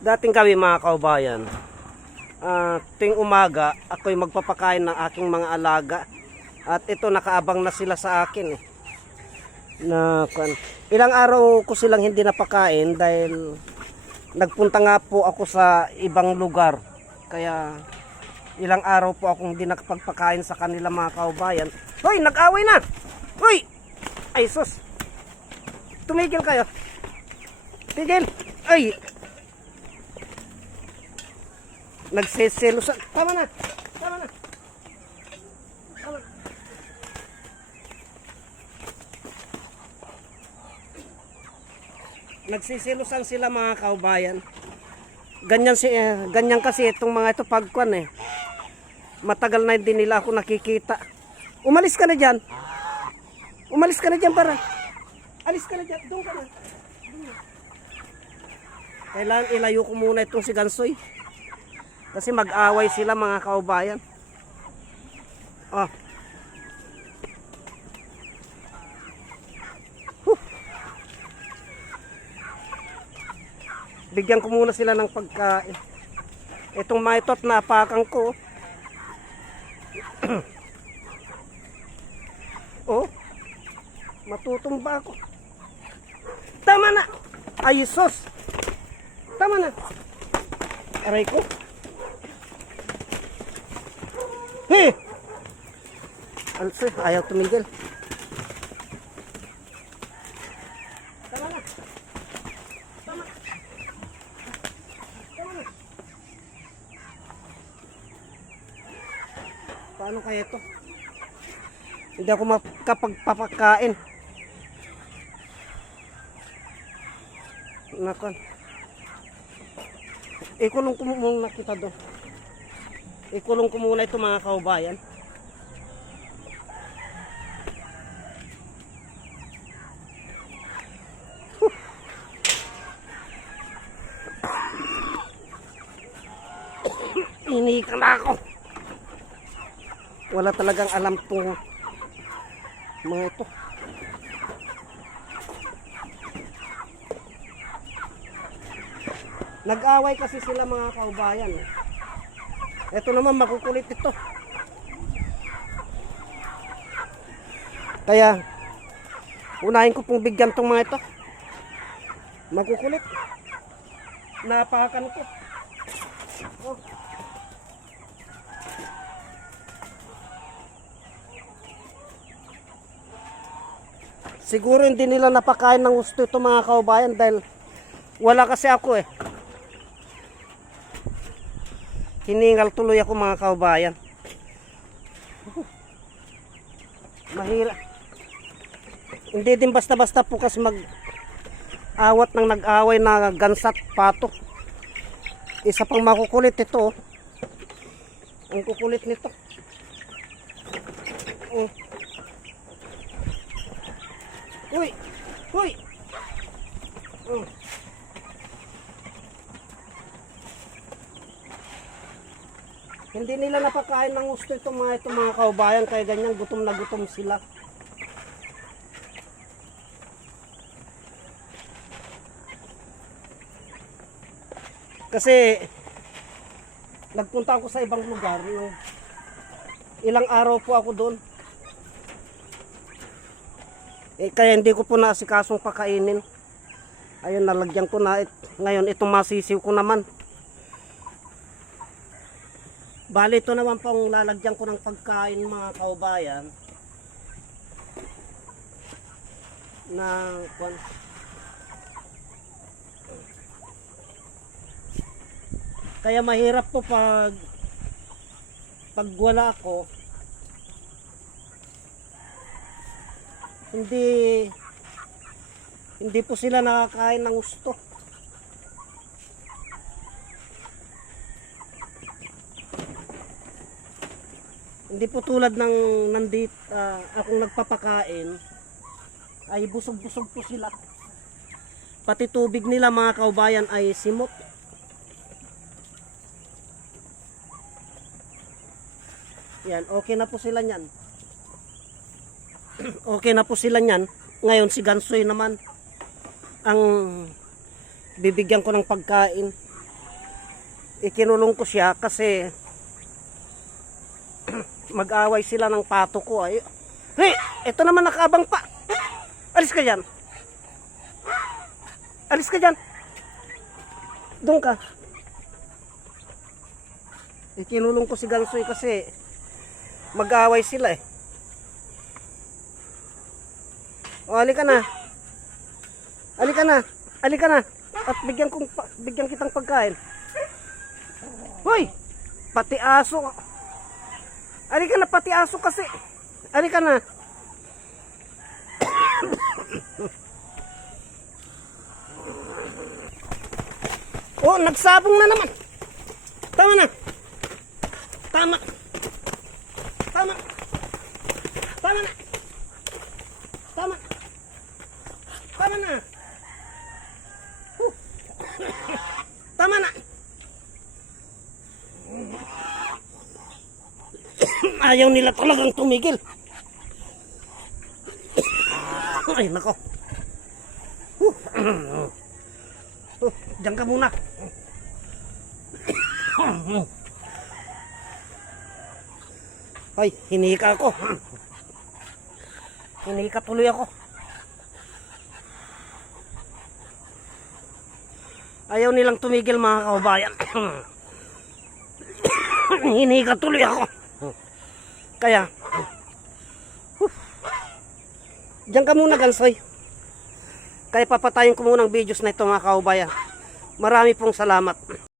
Dating gabi mga kaubayan, tuwing umaga ako'y magpapakain ng aking mga alaga. At ito nakaabang na sila sa akin eh. Ilang araw ko silang hindi napakain dahil nagpunta nga po ako sa ibang lugar. Kaya ilang araw po akong hindi nakapagpakain sa kanila mga kaubayan. Hoy, nag-away na! Hoy! Ay sus! Tumigil kayo! Tigil! Ay! Nagseselosan. Tama na. Tama na. Tama. Nagseselosan sila mga kaubayan. Ganyan kasi itong mga ito pagkuan eh. Matagal na din nila ako nakikita. Umalis ka na diyan. Umalis ka na diyan para. Alis ka na diyan. Doon ka na. Kailangan ilayo ko muna itong si Gansoy. Kasi mag-away sila mga kaubayan. Oh. Bigyan ko muna sila ng pagkain. Itong maitot na apakan ko. Oh. Matutumba ako. Tama na. Ay sus. Tama na. Aray ko. Hey! Alse, ayaw tumigil. Tama na. Tama. Tama na. Paano kaya ito? Hindi ako makapagpapakain. Nakon. Ikulong ko muna kita doon. Ikulong ko muna ito mga kaubayan. Iniikan na ako. Wala talagang alam tong mga ito. Nag-away kasi sila mga kaubayan. Ito naman makukulit ito. Kaya unahin ko pong bigyan tong mga ito. Makukulit. Napakan ko. Oh. Siguro hindi nila napakain ng gusto ito mga kaubayan dahil wala kasi ako eh. Hiningal tuloy ako mga kaubayan. Mahirap. Hindi din basta-basta po kasi mag-awat ng nag-away na gansat pato. Isa pang makukulit ito. Ang kukulit nito. Uy! Uy! Hindi nila napakain ng gusto itong mga kaubayan kaya ganyan gutom na gutom sila. Kasi nagpunta ako sa ibang lugar, ilang araw po ako doon. Kaya hindi ko po naasikasong pakainin. Ayun, nalagyan ko na. Ngayon itong masisiw ko naman. Bali ito naman pong lalagyan ko ng pagkain mga kaubayan na kaya mahirap po pag wala ako. Hindi po sila nakakain ng gusto. Hindi po tulad ng nandito akong nagpapakain ay busog-busog po sila. Pati tubig nila mga kaubayan ay simot. Yan, okay na po sila niyan. Okay na po sila niyan. Ngayon si Gansoy naman ang bibigyan ko ng pagkain. Ikinulong ko siya kasi mag-away sila ng pato ko. Ay, hey, ito naman nakaabang pa. Alis ka dyan. Alis ka dyan. Doon ka. Ikinulong ko si Gansoy kasi mag-away sila eh. O, halika na. Halika na. Halika na. At bigyan kitang pagkain. Hoy! Pati aso. Halika na, pati aso kasi. Halika na. Oh, nagsabong na naman. Tama na. Tama. Tama. Tama na. Tama. Tama na. Tama na. Ayaw nila talagang tumigil. Ay, nako. Diyan ka muna. Ay, hinika ako. Hinika tuloy ako. Ayaw nilang tumigil mga kaubayan. Hinika tuloy ako. Kaya, diyan ka muna Gansoy. Kaya papatayin ko muna ang videos na ito mga kaubayan. Marami pong salamat.